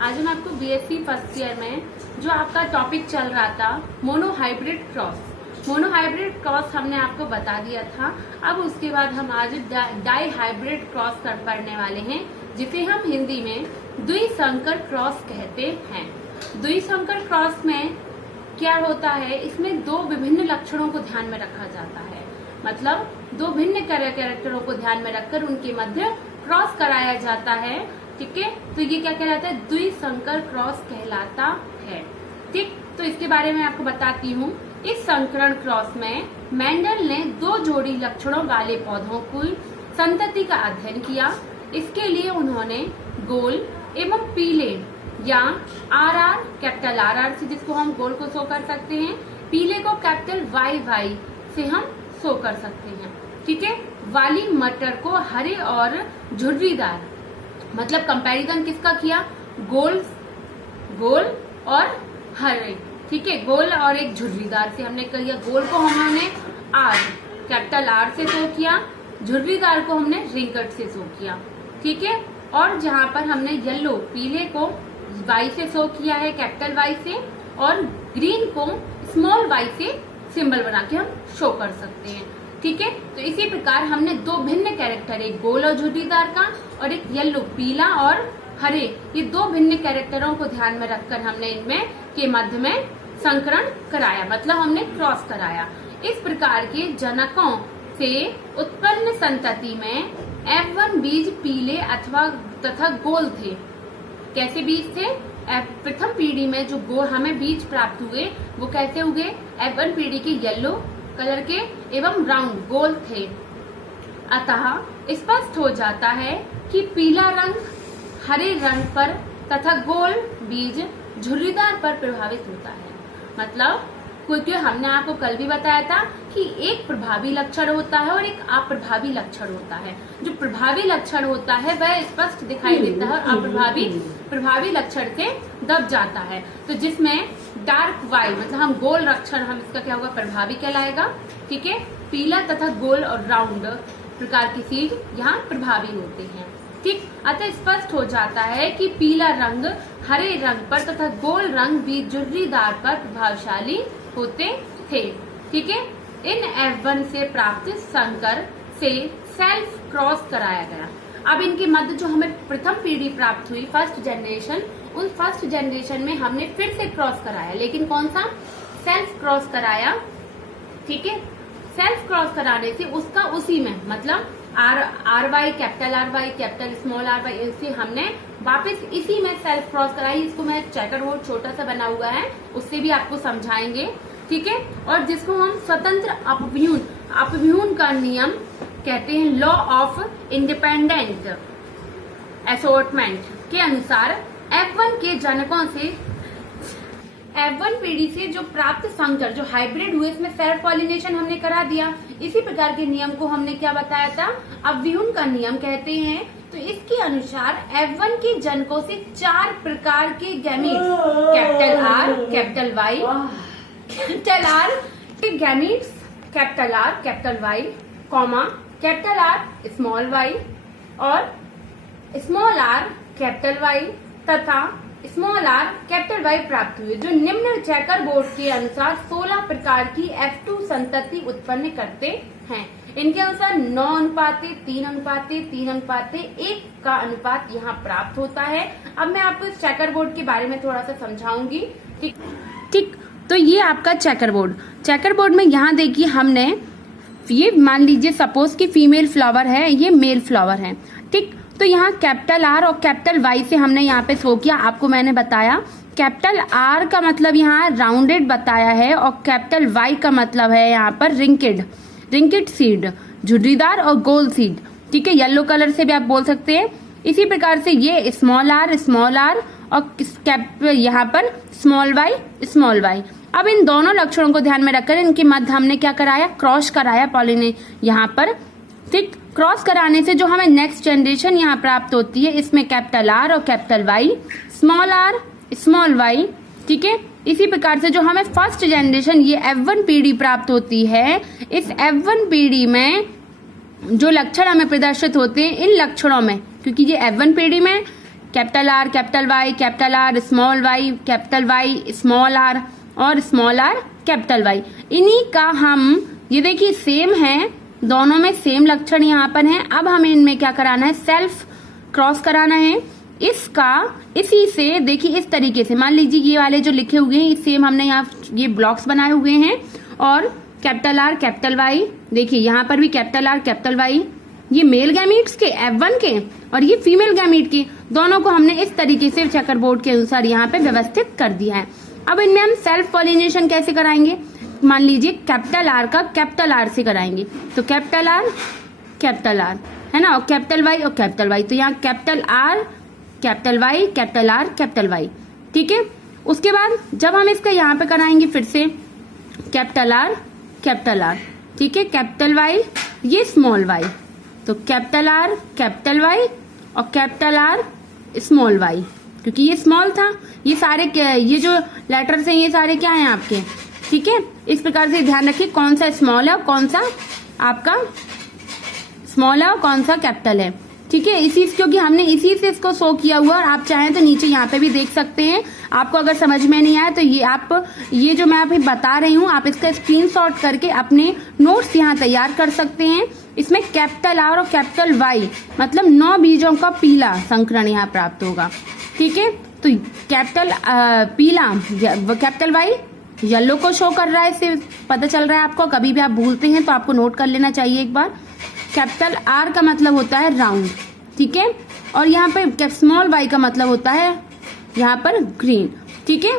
आज मैं आपको बीएससी फर्स्ट ईयर में जो आपका टॉपिक चल रहा था मोनोहाइब्रिड क्रॉस हमने आपको बता दिया था। अब उसके बाद हम आज डाई हाइब्रिड क्रॉस पढ़ने वाले हैं, जिसे हम हिंदी में द्विसंकर क्रॉस कहते हैं। द्विसंकर क्रॉस में क्या होता है, इसमें दो विभिन्न लक्षणों को ध्यान में रखा जाता है, मतलब दो भिन्न कैरेक्टरों को ध्यान में रखकर उनके मध्य क्रॉस कराया जाता है। ठीक है, तो ये क्या कहलाता है, द्विसंकर क्रॉस कहलाता है। ठीक, तो इसके बारे में आपको बताती हूँ। इस संकरण क्रॉस में मेंडल ने दो जोड़ी लक्षणों वाले पौधों की संतति का अध्ययन किया। इसके लिए उन्होंने गोल एवं पीले या आर कैपिटल आर से, जिसको हम गोल को शो कर सकते हैं, पीले को कैपिटल वाई से हम शो कर सकते हैं। ठीक है, वाली मटर को हरे और झुर्रीदार, मतलब कंपैरिजन किसका किया, गोल और हरे। ठीक है, गोल और एक झुर्रीदार से हमने किया। गोल को हमने कैपिटल आर से शो किया, झुर्रीदार को हमने रिंकट से शो किया। ठीक है, और जहां पर हमने येलो पीले को वाई से शो किया है, कैपिटल वाई से, और ग्रीन को स्मॉल वाई से सिंबल बना के हम शो कर सकते हैं। ठीक है, तो इसी प्रकार हमने दो भिन्न कैरेक्टर, एक गोल और झुर्रीदार का और एक येलो पीला और हरे, ये दो भिन्न कैरेक्टरों को ध्यान में रखकर हमने इनमें के मध्य में संकरण कराया, मतलब हमने क्रॉस कराया। इस प्रकार के जनकों से उत्पन्न संतति में F1 बीज पीले तथा गोल थे। कैसे बीज थे, प्रथम पीढ़ी में जो गोल हमें बीज प्राप्त हुए वो कैसे हुए, F1 पीढ़ी के येलो कलर के एवं राउंड गोल थे। अतः स्पष्ट हो जाता है कि पीला रंग हरे रंग पर तथा गोल बीज झुर्रीदार पर प्रभावित होता है। मतलब क्योंकि हमने आपको कल भी बताया था कि एक प्रभावी लक्षण होता है और एक अप्रभावी लक्षण होता है। जो प्रभावी लक्षण होता है वह स्पष्ट दिखाई देता है, प्रभावी लक्षण से दब जाता है। तो जिसमें डार्क वाई, मतलब हम गोल लक्षण, हम इसका क्या होगा, प्रभावी कहलाएगा। ठीक है, पीला तथा गोल और राउंड प्रकार की चीज यहाँ प्रभावी होते हैं। ठीक, अतः स्पष्ट हो जाता है कि पीला रंग हरे रंग पर तथा गोल रंग भी झुर्रीदार पर प्रभावशाली होते थे। ठीक है, इन F1 से प्राप्त संकर से सेल्फ क्रॉस कराया गया। अब इनके मध्य जो हमें प्रथम पीढ़ी प्राप्त हुई, फर्स्ट जनरेशन, उन फर्स्ट जनरेशन में हमने फिर से क्रॉस कराया, लेकिन कौन सा, सेल्फ क्रॉस कराया। ठीक है, सेल्फ क्रॉस कराने से उसका उसी में, मतलब R Y capital small R Y, इसे हमने वापस इसी में सेल्फ क्रॉस कराई। इसको मैं चेकर बोर्ड छोटा सा बना हुआ है, उससे भी आपको समझाएंगे। ठीक है, और जिसको हम स्वतंत्र अपव्यूहन का नियम कहते हैं, लॉ ऑफ इंडिपेंडेंट असॉर्टमेंट के अनुसार F1 के जनकों से F1 पीढ़ी से जो प्राप्त संकर, जो हाइब्रिड हुए, इसमें सेल्फ पॉलिनेशन हमने करा दिया। इसी प्रकार के नियम को हमने क्या बताया था, अपव्यूहन का नियम कहते हैं। तो इसके अनुसार F1 के जनकों से 4 प्रकार के gametes, capital R capital Y capital R के gametes, capital R capital Y comma capital R small Y और स्मॉल आर कैपिटल वाई तथा स्मॉल आर कैपिटल वाई प्राप्त हुए, जो निम्न चेकर बोर्ड के अनुसार 16 प्रकार की F2 संतति उत्पन्न करते हैं। इनके अनुसार 9:3:3:3:1 का अनुपात यहाँ प्राप्त होता है। अब मैं आपको इस चेकर बोर्ड के बारे में थोड़ा सा समझाऊंगी। ठीक, तो ये आपका चेकर बोर्ड में यहाँ देखिए, हमने ये मान लीजिए सपोज कि फीमेल फ्लावर है, ये मेल फ्लावर है। ठीक, तो यहाँ कैपिटल आर और कैपिटल वाई से हमने यहाँ पे शो किया। आपको मैंने बताया कैपिटल आर का मतलब यहाँ राउंडेड बताया है और कैपिटल वाई का मतलब है यहाँ पर रिंकेड सीड, झुर्रीदार और गोल सीड। ठीक है, येलो कलर से भी आप बोल सकते हैं। इसी प्रकार से ये स्मॉल आर और यहाँ पर स्मॉल वाई। अब इन दोनों लक्षणों को ध्यान में रखकर इनके मध्य हमने क्या कराया, क्रॉस कराया पॉलिने यहाँ पर। ठीक, क्रॉस कराने से जो हमें नेक्स्ट जनरेशन यहाँ प्राप्त होती है, इसमें कैपिटल आर और capital Y, small R small Y. ठीक है, इसी प्रकार से जो हमें फर्स्ट जनरेशन ये F1 पीढ़ी प्राप्त होती है, इस F1 पीढ़ी में जो लक्षण हमें प्रदर्शित होते हैं, इन लक्षणों में, क्योंकि ये F1 पीढ़ी में capital R capital Y, capital R small Y, capital Y small R और स्मॉल आर कैपिटल वाई। इन्हीं का हम ये देखिए सेम है, दोनों में सेम लक्षण यहाँ पर हैं। अब हमें इनमें क्या कराना है, सेल्फ क्रॉस कराना है। इसका इसी से देखिए इस तरीके से मान लीजिए ये वाले जो लिखे हुए हैं सेम हमने यहाँ ये ब्लॉक्स बनाए हुए हैं और कैपिटल आर कैपिटल वाई, देखिए यहाँ पर भी कैपिटल आर कैपिटल वाई, ये मेल गैमीट्स के F1 के और ये फीमेल गैमीट के, दोनों को हमने इस तरीके से चेकर बोर्ड के अनुसार यहाँ पे व्यवस्थित कर दिया है। अब इनमें हम सेल्फ पॉलिनेशन कैसे कराएंगे, मान लीजिए कैपिटल आर का कैपिटल आर से कराएंगे, तो कैपिटल आर है ना, और कैपिटल वाई और कैपिटल वाई, तो यहाँ capital R capital Y capital R capital Y, ठीक है। उसके बाद जब हम इसका यहाँ पे कराएंगे फिर से कैपिटल आर, ठीक है, कैपिटल वाई ये स्मॉल वाई, तो कैपिटल आर कैपिटल वाई और कैपिटल आर स्मॉल वाई, क्योंकि ये स्मॉल था, ये सारे ये जो लेटर्स हैं ये सारे क्या हैं आपके, ठीक है। इस प्रकार से ध्यान रखिए कौन सा स्मॉल है और कौन सा आपका स्मॉल है और कौन सा कैपिटल है, ठीक है। इसी क्योंकि हमने इसी से इसको शो किया हुआ, और आप चाहें तो नीचे यहाँ पे भी देख सकते हैं। आपको अगर समझ में नहीं आया तो ये जो मैं अभी बता रही हूँ आप इसका स्क्रीनशॉट करके अपने नोट्स यहाँ तैयार कर सकते हैं। इसमें कैपिटल आर और कैपिटल वाई मतलब 9 बीजों का पीला संकरण यहाँ प्राप्त होगा, ठीक है। तो कैपिटल पीला कैपिटल वाई येलो को शो कर रहा है, इससे पता चल रहा है आपको। कभी भी आप भूलते हैं तो आपको नोट कर लेना चाहिए एक बार। कैपिटल आर का मतलब होता है राउंड, ठीक है, और यहाँ पे स्मॉल वाई का मतलब होता है यहाँ पर ग्रीन, ठीक है।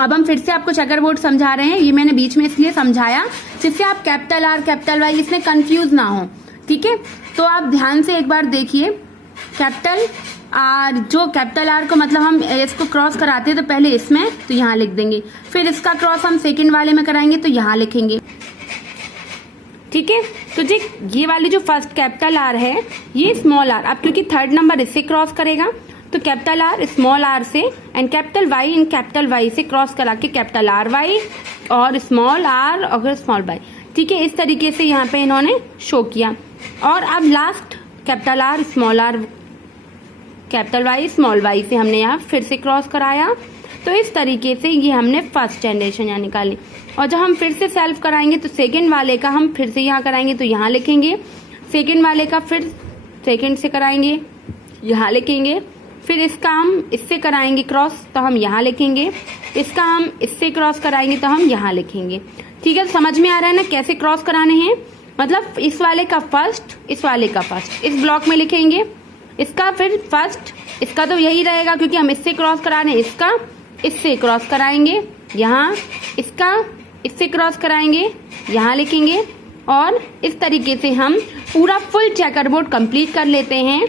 अब हम फिर से आपको चेकर बोर्ड समझा रहे हैं, ये मैंने बीच में इसलिए समझाया जिससे आप कैपिटल आर कैपिटल वाई इसमें कंफ्यूज ना हो, ठीक है। तो आप ध्यान से एक बार देखिए, कैपिटल आर, जो कैपिटल आर को मतलब हम इसको क्रॉस कराते हैं तो पहले इसमें तो यहाँ लिख देंगे, फिर इसका क्रॉस हम सेकंड वाले में कराएंगे तो यहाँ लिखेंगे, ठीक है। तो जी ये वाली जो फर्स्ट कैपिटल आर है ये स्मॉल आर, अब क्योंकि थर्ड नंबर इससे क्रॉस करेगा तो कैपिटल आर स्मॉल आर से and capital Y in capital Y से क्रॉस करा के कैपिटल आर वाई और स्मॉल आर और स्मॉल वाई, ठीक है। इस तरीके से यहाँ पे इन्होंने शो किया। और अब last capital R small R capital Y small Y से हमने यहाँ फिर से क्रॉस कराया। तो इस तरीके से ये हमने फर्स्ट जनरेशन यहाँ निकाली। और जब हम फिर से सेल्फ कराएंगे तो सेकंड वाले का हम फिर से यहाँ कराएंगे तो यहाँ लिखेंगे, सेकंड वाले का फिर सेकंड से कराएंगे यहाँ लिखेंगे, फिर इसका हम इससे कराएंगे क्रॉस तो हम यहाँ लिखेंगे, इसका हम इससे क्रॉस कराएंगे तो हम यहाँ लिखेंगे, ठीक है। समझ में आ रहा है ना कैसे क्रॉस कराने हैं, मतलब इस वाले का फर्स्ट इस वाले का फर्स्ट इस ब्लॉक में लिखेंगे, इसका फिर फर्स्ट, इसका तो यही रहेगा क्योंकि हम इससे क्रॉस करा रहे हैं, इसका इससे क्रॉस कराएंगे यहाँ, इसका इससे क्रॉस कराएंगे यहाँ लिखेंगे, और इस तरीके से हम पूरा फुल चेकर बोर्ड कंप्लीट कर लेते हैं।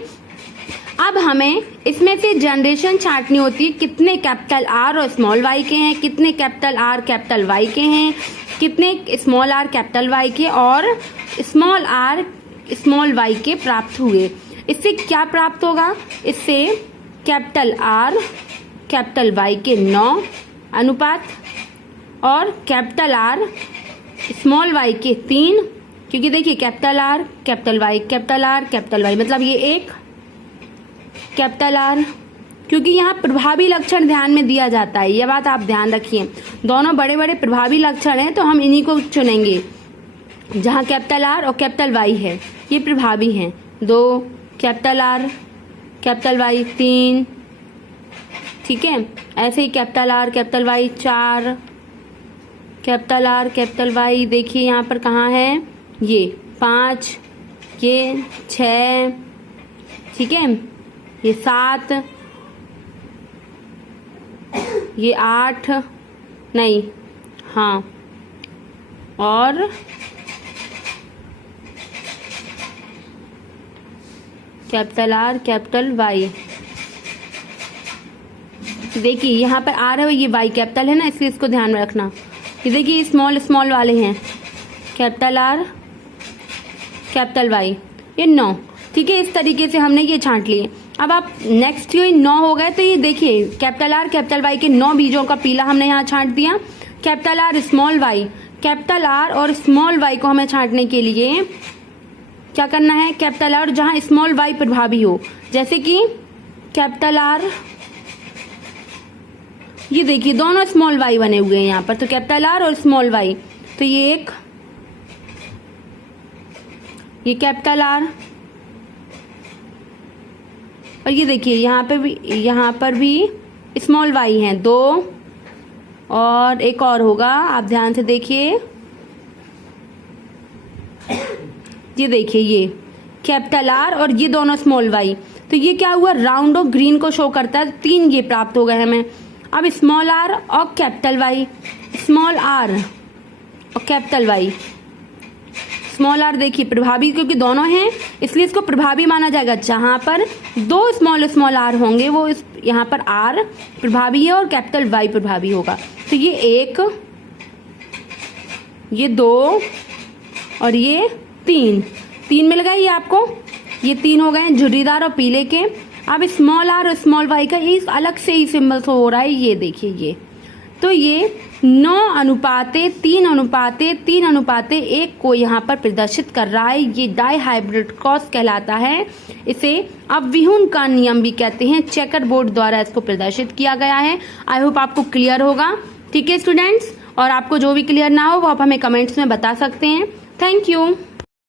अब हमें इसमें से जनरेशन छांटनी होती है, कितने कैपिटल आर और स्मॉल वाई के हैं, कितने कैपिटल आर कैपिटल वाई के हैं, कितने स्मॉल आर कैपिटल वाई के और स्मॉल आर स्मॉल वाई के प्राप्त हुए। इससे क्या प्राप्त होगा, इससे कैपिटल आर कैपिटल वाई के 9 अनुपात और कैपिटल आर स्मॉल वाई के 3, क्योंकि देखिए कैपिटल आर कैपिटल वाई मतलब ये एक कैपिटल आर, क्योंकि यहाँ प्रभावी लक्षण ध्यान में दिया जाता है, यह बात आप ध्यान रखिए। दोनों बड़े बड़े प्रभावी लक्षण हैं तो हम इन्हीं को चुनेंगे, जहाँ कैपिटल आर और कैपिटल वाई है ये प्रभावी हैं। 2 कैपिटल आर कैपिटल वाई 3, ठीक है। ऐसे ही capital R capital Y 4, capital R capital Y देखिए यहाँ पर कहाँ है, ये 5, ये 6, ठीक है, ये 7, ये 8 नहीं, हाँ, और कैपिटल आर कैपिटल वाई, देखिए यहाँ पर आर है ये वाई कैपिटल है ना, इसलिए इसको ध्यान में रखना। ये देखिए स्मॉल स्मॉल वाले हैं, कैपिटल आर कैपिटल वाई ये 9, ठीक है। इस तरीके से हमने ये छांट लिए। अब आप नेक्स्ट ये 9 हो गए तो ये देखिए कैपिटल आर कैपिटल वाई के 9 बीजों का पीला हमने यहाँ छांट दिया। Capital R small Y, capital R और स्मॉल वाई को हमें छांटने के लिए क्या करना है, कैपिटल आर जहाँ स्मॉल वाई प्रभावी हो, जैसे कि कैपिटल आर, ये देखिए दोनों स्मॉल वाई बने हुए हैं यहाँ पर, तो कैपिटल आर और स्मॉल वाई, तो ये एक, ये कैपिटल आर, और ये देखिए यहाँ पर भी स्मॉल वाई हैं दो, और एक और होगा, आप ध्यान से देखिए, ये देखिए ये कैपिटल आर और ये दोनों स्मॉल वाई, तो ये क्या हुआ, राउंड और ग्रीन को शो करता है, 3 ये प्राप्त हो गए हमें। अब स्मॉल आर और कैपिटल वाई, स्मॉल आर और कैपिटल वाई, स्मॉल आर देखिए प्रभावी, क्योंकि दोनों हैं इसलिए इसको प्रभावी माना जाएगा। जहां पर 2 स्मॉल आर होंगे वो यहाँ पर आर प्रभावी है और कैपिटल वाई प्रभावी होगा, तो ये 1, ये 2 और ये 3 मिल गए ये आपको, ये 3 हो गए झुर्रीदार और पीले के। अब स्मॉल आर और स्मॉल वाई का इस अलग से ही सिंबल हो रहा है, ये देखिए ये, तो ये 9:3:3:1 को यहाँ पर प्रदर्शित कर रहा है, ये डाई हाइब्रिड क्रॉस कहलाता है। इसे अविहुन का नियम भी कहते हैं, चेकर बोर्ड द्वारा इसको प्रदर्शित किया गया है। आई होप आपको क्लियर होगा, ठीक है स्टूडेंट्स, और आपको जो भी क्लियर ना हो वो आप हमें कमेंट्स में बता सकते हैं। Thank you.